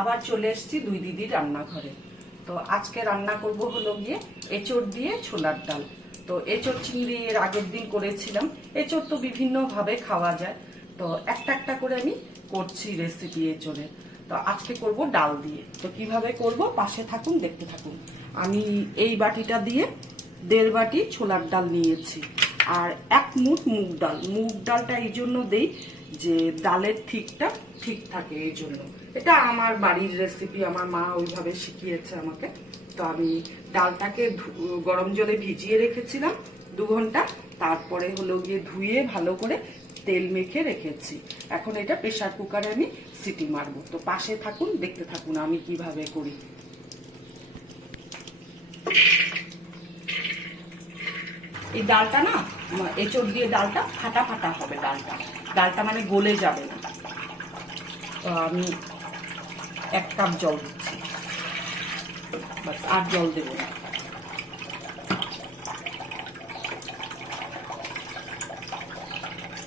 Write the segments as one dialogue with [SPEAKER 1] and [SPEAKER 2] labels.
[SPEAKER 1] আবার চলে এসেছি দুই দিদির রান্নাঘরে। তো আজকে রান্না করব হলো গিয়ে এঁচড় দিয়ে ছোলার ডাল। তো এঁচড় চিংড়ি এর আগের দিন করেছিলাম। এঁচড় তো বিভিন্নভাবে খাওয়া যায়। তো একটা একটা করে আমি করছি রেসিপি এঁচড়ের তো আজকে করব ডাল দিয়ে। তো কীভাবে করব? পাশে থাকুন, দেখতে থাকুন। আমি এই বাটিটা দিয়ে দেড় বাটি ছোলার ডাল নিয়েছি। আর এক মুঠ মুগ ডাল। মুগ ডালটা এই জন্য দেই যে ডালের ঠিকটা ঠিক থাকে এই জন্য। এটা আমার বাড়ির রেসিপি আমার মা ওইভাবে শিখিয়েছে আমাকে। তো আমি ডালটাকে গরম জলে ভিজিয়ে রেখেছিলাম দু ঘণ্টা। তারপরে হলো গিয়ে ধুয়ে ভালো করে তেল মেখে রেখেছি। এখন এটা প্রেসার কুকারে আমি সিটি মারবো। তো পাশে থাকুন, দেখতে থাকুন আমি কীভাবে করি। এই ডালটা না, এঁচড় দিয়ে ডালটা ফাটা ফাটা হবে ডালটা। ডালটা মানে গলে যাবে না। তো আমি এক কাপ জল দিচ্ছি। আর জল দেবো না।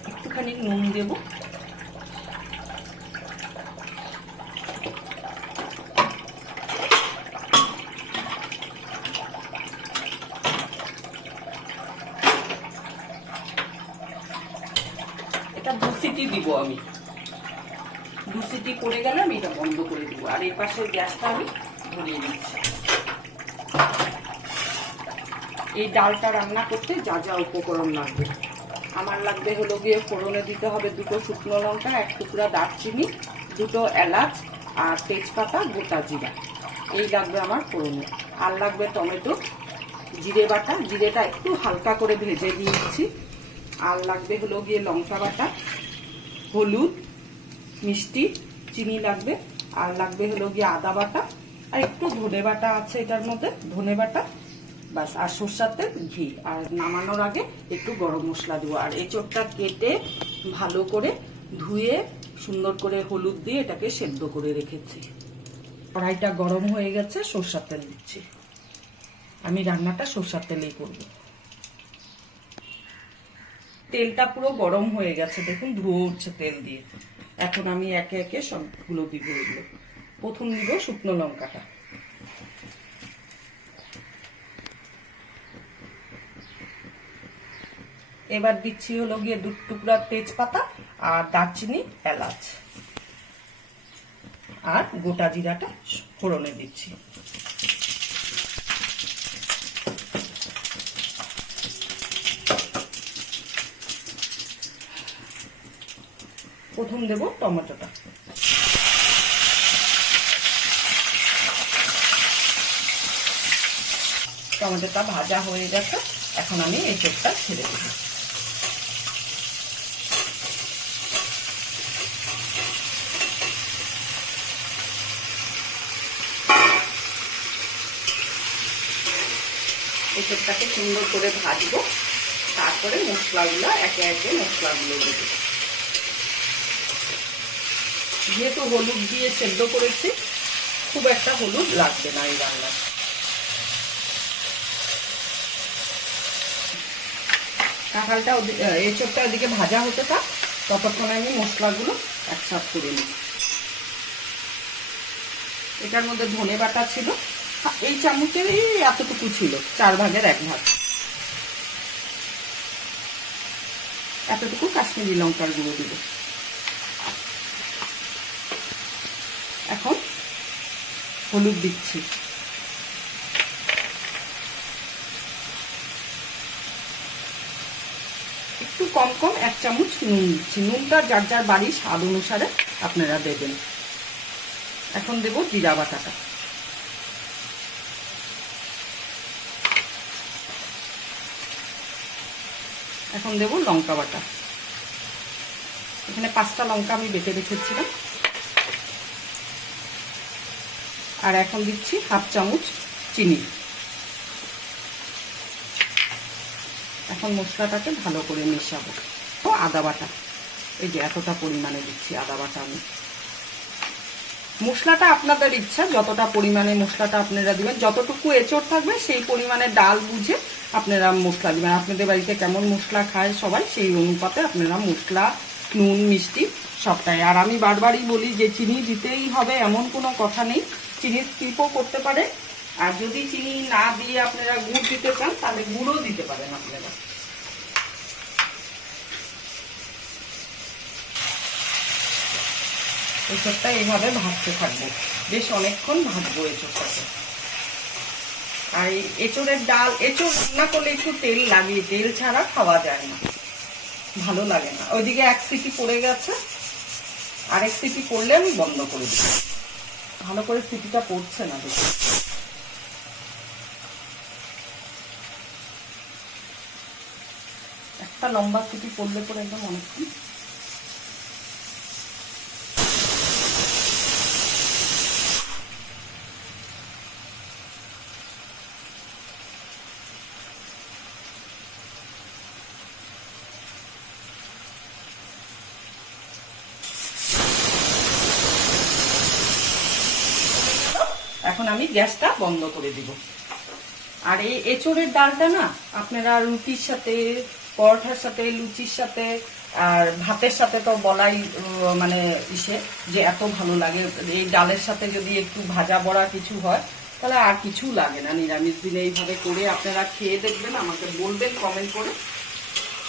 [SPEAKER 1] একটুখানি নুন দেবো। এটা দু সিটি দিব আমি। দু সিটি পড়ে গেলে আমি এটা বন্ধ করে দিব। আর এই পাশের গ্যাসটা আমি ধরিয়ে দিচ্ছি এই ডালটা রান্না করতে যা যা উপকরণ লাগবে। আমার লাগবে হলো গিয়ে ফোড়নে দিতে হবে দুটো শুকনো লঙ্কা, এক টুকরা দারচিনি, দুটো এলাচ আর তেজপাতা, গোটা জিরা। এই লাগবে আমার ফোড়নে। আর লাগবে টমেটো, জিরে বাটা। জিরেটা একটু হালকা করে ভেজে দিয়েছি আর লাগবে হলো গিয়ে লঙ্কা বাটা, হলুদ, মিষ্টি, চিনি লাগবে। আর লাগবে হলো গিয়ে আদা বাটা, আর একটু ধনে বাটা আছে এটার মধ্যে, ধনে বাটা বাস আর সর্ষার তেল, ঘি। আর নামানোর আগে একটু গরম মশলা দেবো। আর এঁচড়টা কেটে ভালো করে ধুয়ে সুন্দর করে হলুদ দিয়ে এটাকে সেদ্ধ করে রেখেছি। কড়াইটা গরম হয়ে গেছে, সর্ষার তেল দিচ্ছি। আমি রান্নাটা সর্ষার তেলেই করব। তেলটা পুরো গরম হয়ে গেছে। দেখুন, ধুয়ে উঠছে তেল দিয়ে। এখন আমি একে একে সবগুলো দিব। এগুলো প্রথম দিব শুকনো লঙ্কাটা। এবার দিচ্ছি হলো গিয়ে দু টুকরা তেজপাতা আর দারচিনি, এলাচ। আর গোটা জিরাটা ফোড়নে দিচ্ছি। প্রথম দেব টমেটোটা। টমেটোটা ভাজা হয়ে গেছে, এখন আমি এই চোখটা ছেড়ে দেব। এই সুন্দর করে ভাজবো, তারপরে মশলাগুলো, একে একে মশলাগুলো দিয়ে দেবো। যেহেতু হলুদ দিয়ে সেদ্ধ করেছি খুব একটা হলুদ লাগবে না এই রান্না আহ, এঁচোড়টা ওদিকে ভাজা হতে থাক ততক্ষণ আমি মশলাগুলো একসাথ করে নিই। এটার মধ্যে ধনে বাটা ছিল। এই চামচের এই এতটুকু ছিল চার ভাগের এক ভাগ। এতটুকু কাশ্মীরি লঙ্কার গুঁড়ো দিব। এখন হলুদ দিচ্ছি। একটু কম কম এক চামচ নুন দিচ্ছি। নুনটা যার যার বাড়ির স্বাদ অনুসারে আপনারা দেবেন। এখন দেব জিরা বাটাটা। এখন দেব লঙ্কা বাটা। এখানে পাঁচটা লঙ্কা আমি বেটে রেখেছিলাম। আর এখন দিচ্ছি হাফ চামচ চিনি। এখন মশলাটাকে ভালো করে মেশাবো। ও, আদা বাটা। এই যে এতটা পরিমাণে দিচ্ছি আদা বাটা আমি। মশলাটা আপনাদের ইচ্ছা, যতটা পরিমাণে মশলাটা আপনারা দিবেন, যতটুকু এঁচড় থাকবে, সেই পরিমাণে ডাল বুঝে আপনারা মশলা দিবেন। আপনাদের বাড়িতে কেমন মশলা খায় সবাই, সেই অনুপাতে আপনারা মশলা, নুন, মিষ্টি সবটাই। আর আমি বারবারই বলি যে, চিনি দিতেই হবে, এমন কোনো কথা নেই। চিনি স্কিপও করতে পারে। আর যদি চিনি না দিয়ে আপনারা গুড় দিতে চান, তাহলে গুড়ও দিতে পারেন আপনারা। এসবটা এইভাবে ভাজতে থাকব। বেশ অনেকক্ষণ ভাজবো এসবটাকে। আর এঁচড়ের ডাল, এঁচড় রান্না করলে একটু তেল লাগিয়ে তেল ছাড়া খাওয়া যায় না। ভালো লাগে না। ওইদিকে এক সিটি পড়ে গেছে। আরেক সিটি পড়লে আমি বন্ধ করে দিই ভালো করে সিটিটা পড়ছে না দেখি একটা লম্বা সিটি পড়লে পরে একদম অনেকক্ষণ আমি গ্যাসটা বন্ধ করে দিব। আর এই এঁচড়ের ডালটা না, আপনারা রুটির সাথে, পরোঠার সাথে, লুচির সাথে, আর ভাতের সাথে তো বলাই মানে ইসে, যে এত ভালো লাগে। এই ডালের সাথে যদি একটু ভাজা বড়া কিছু হয়, তাহলে আর কিছু লাগে না। নিরামিষ দিনে এইভাবে করে আপনারা খেয়ে দেখবেন, আমাকে বলবেন কমেন্ট করে।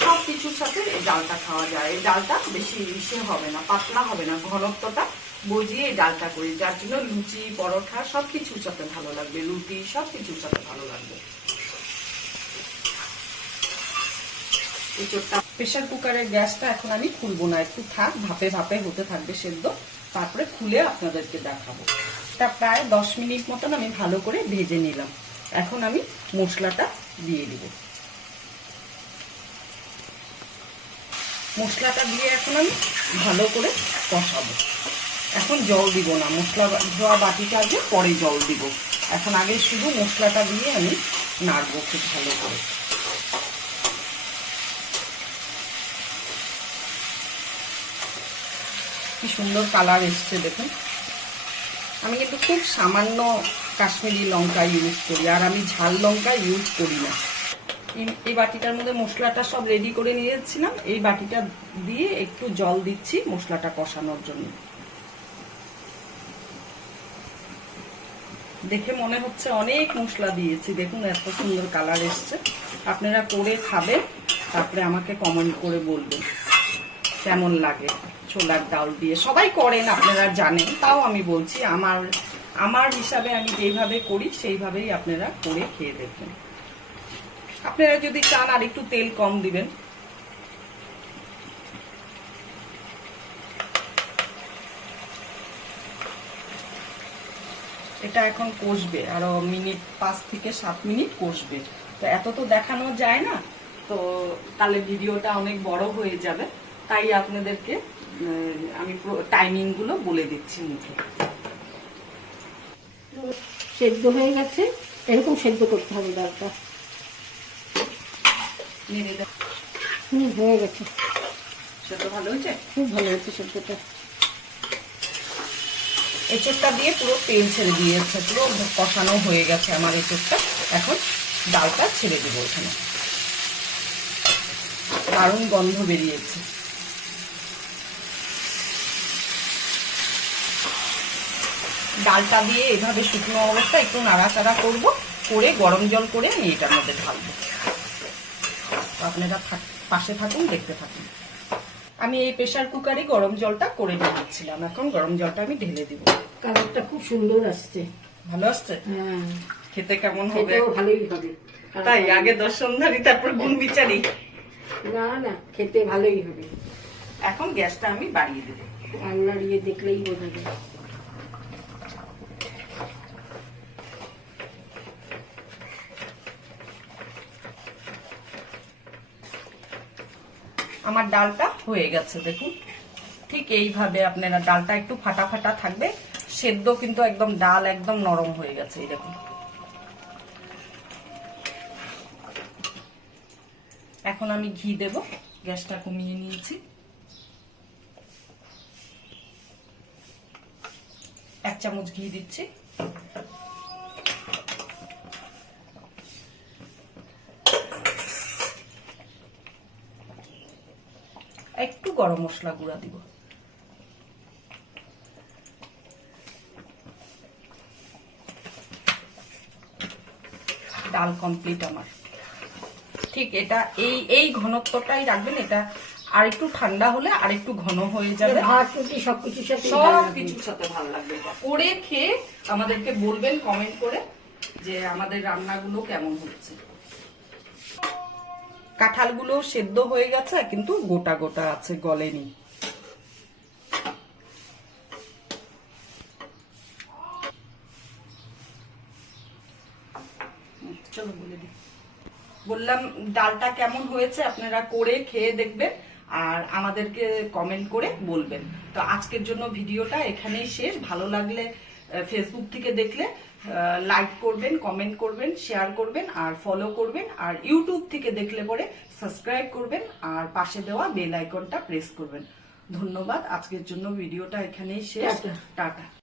[SPEAKER 1] সব কিছুর সাথে এই ডালটা খাওয়া যায়। এই ডালটা বেশি ইসে হবে না, পাতলা হবে না ঘনত্বটা। বুঝিয়ে ডালটা করি, যার জন্য লুচি, পরোটা সব কিছুর সাথে ভালো লাগবে। রুটি সব কিছুর সাথে ভালো লাগবে। প্রেশার কুকারের গ্যাসটা এখন আমি খুলবো না। একটু থাক, ভাপে ভাপে হতে থাকবে সেদ্ধ। তারপরে খুলে আপনাদেরকে দেখাবো। এটা প্রায় দশ মিনিট মতন আমি ভালো করে ভেজে নিলাম। এখন আমি মশলাটা দিয়ে দিব। মশলাটা দিয়ে এখন আমি ভালো করে কষাবো। এখন জল দিব না, মশলা ধোয়া বাটিটা আছে পরে জল দিব। এখন আগে শুধু মশলাটা দিয়ে আমি নাড়বো খুব ভালো করে। কি সুন্দর কালার এসছে দেখুন। আমি কিন্তু খুব সামান্য কাশ্মীরি লঙ্কা ইউজ করি, আর আমি ঝাল লঙ্কা ইউজ করি না। এই- বাটিটার মধ্যে মশলাটা সব রেডি করে নিয়ে নিয়েছিলাম, এই বাটিটা দিয়ে একটু জল দিচ্ছি মশলাটা কষানোর জন্য। দেখে মনে হচ্ছে অনেক মশলা দিয়েছি। দেখুন, এত সুন্দর কালার এসছে। আপনারা করে খাবেন, তারপরে আমাকে কমেন্ট করে বলবেন। কেমন লাগে ছোলার ডাল দিয়ে? সবাই করেন, আপনারা জানেন। তাও আমি বলছি, আমার আমার হিসাবে আমি যেইভাবে করি, সেইভাবেই আপনারা করে খেয়ে দেখবেন আপনারা যদি চান আর একটু তেল কম দিবেন এটা এখন কষবে আরও মিনিট পাঁচ থেকে সাত মিনিট কষবে। তো এত তো দেখানো যায় না তো তাহলে ভিডিওটা অনেক বড় হয়ে যাবে। তাই আপনাদেরকে আমি টাইমিংগুলো বলে দিচ্ছি মুখে।
[SPEAKER 2] সেদ্ধ হয়ে গেছে এরকম সেদ্ধ করতে হবে ডালটা
[SPEAKER 1] নেড়ে
[SPEAKER 2] হুম হয়ে গেছে।
[SPEAKER 1] সেটা ভালো হয়েছে?
[SPEAKER 2] খুব ভালো হয়েছে সেদ্ধটা।
[SPEAKER 1] এঁচড়টা দিয়ে পুরো তেল ছেড়ে দিয়েছে, পুরো কষানো হয়ে গেছে আমার এঁচড়টা। এখন ডালটা ছেড়ে দেবো এখানে। দারুণ গন্ধ বেরিয়েছে। ডালটা দিয়ে এভাবে শুকনো অবস্থা একটু নাড়াচাড়া করব, করে গরম জল করে আমি এটার মধ্যে ঢালবো। আপনারা পাশে থাকুন, দেখতে থাকুন। আমি এই প্রেশার কুকারে গরম জলটা করে নিয়ে দিচ্ছিলাম। এখন গরম জলটা আমি ঢেলে দিব।
[SPEAKER 2] কালারটা খুব সুন্দর আসছে।
[SPEAKER 1] ভালো আসছে?
[SPEAKER 2] হ্যাঁ।
[SPEAKER 1] খেতে কেমন হবে?
[SPEAKER 2] ভালোই হবে।
[SPEAKER 1] তাই আগে দর্শনধারী তারপর গুণ বিচারি।
[SPEAKER 2] না না খেতে ভালোই হবে।
[SPEAKER 1] এখন গ্যাসটা আমি বাড়িয়ে দেবো।
[SPEAKER 2] নাড়িয়ে দেখলেই বোঝা যায়।
[SPEAKER 1] আমার ডালটা হয়ে গেছে, দেখুন। ঠিক এইভাবে আপনারা ডালটা একটু ফাটা ফাটা থাকবে। সেদ্ধ কিন্তু একদম ডাল একদম নরম হয়ে গেছে, এই দেখুন। এখন আমি ঘি দেব, গ্যাসটা কমিয়ে নিয়েছি। এক চামচ ঘি দিচ্ছি। গরম মশলা গুঁড়া দিব। ডাল কমপ্লিট আমার। ঠিক এটা এই এই ঘনত্বটাই রাখবেন এটা আর একটু ঠান্ডা হলে আর একটু ঘন হয়ে যাবে।
[SPEAKER 2] ভাত রুটি সবকিছুর সাথে
[SPEAKER 1] সবকিছুর সাথে ভালো লাগবে। করে খেয়ে আমাদেরকে বলবেন কমেন্ট করে যে আমাদের রান্নাগুলো কেমন হচ্ছে কাঁঠালগুলো সেদ্ধ হয়ে গেছে, কিন্তু গোটা গোটা আছে, গলেনি। বললাম, ডালটা কেমন হয়েছে আপনারা করে খেয়ে দেখবেন, আর আমাদেরকে কমেন্ট করে বলবেন। তো আজকের জন্য ভিডিওটা এখানেই শেষ। ভালো লাগলে ফেসবুক থেকে দেখলে লাইক করবেন কমেন্ট করবেন শেয়ার করবেন আর ফলো করবেন আর ইউটিউব থেকে দেখলে পরে সাবস্ক্রাইব করবেন আর পাশে দেওয়া বেল আইকনটা প্রেস করবেন। ধন্যবাদ আজকের জন্য ভিডিওটা এখানেই শেষ।
[SPEAKER 2] টাটা।
[SPEAKER 1] টাটা।